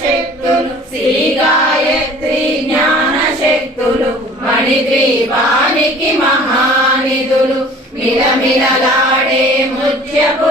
శక్తులు శ్రీ గాయత్రి జ్ఞాన శక్తులు మణిద్వీపానికి మహానిధులు మిలమిలలాడే ముత్యపు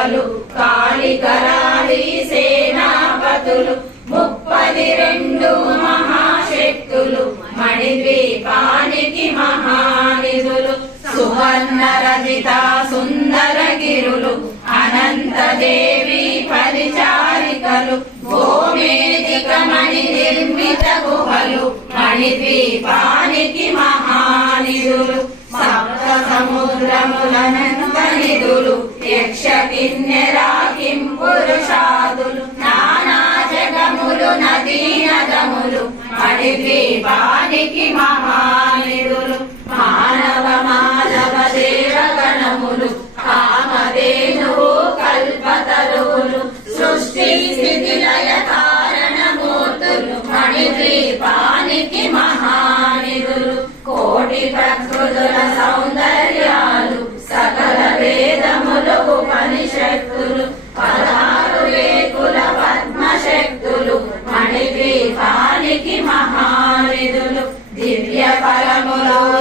సేవలు కాళికరాళి సేనాపతులు ముప్పది రెండు మహాశక్తులు మణిద్వీపానికి మహానిధులు సువర్ణ రజిత సుందర గిరులు అనంత దేవి పరిచారికలు గోమేదిక మణి నిర్మిత గుహలు మణిద్వీపానికి సప్త యక్ష కిన్నెరాకిం పురుషాదులు నానా జగములు నదీ నదములు మణిద్వీపానికి మహానిదులు మానవ మానవ దేవగణములు కామధేనువు కల్పతరువులు సృష్టి స్థితి లయ కారణమూర్తులు మణిద్వీపానికి మహానిదులు కోటి ప్రకృతుల సౌ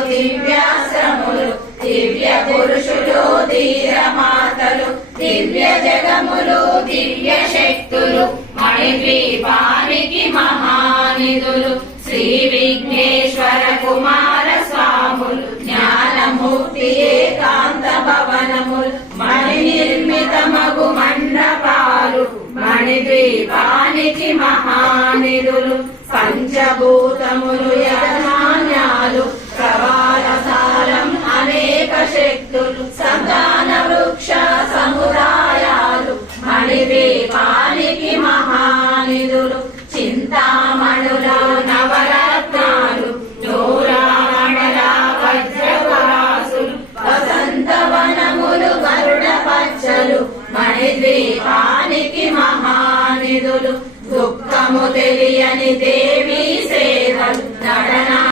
దివ్యాశ్రములు దివ్య పురుషులు ధీరమాతలు దివ్య జగములు దివ్య శక్తులు మణిద్వీపానికి మహానిధులు శ్రీ విఘ్నేశ్వర కుమార స్వాములు జ్ఞానమూర్తి ఏకాంత భవనములు మణి నిర్మిత మగు మండపాలు మణిద్వీపానికి మహానిధులు పంచభూతములు మహానిధులు దుఃఖము తెలియని దేవి సేవలు నడన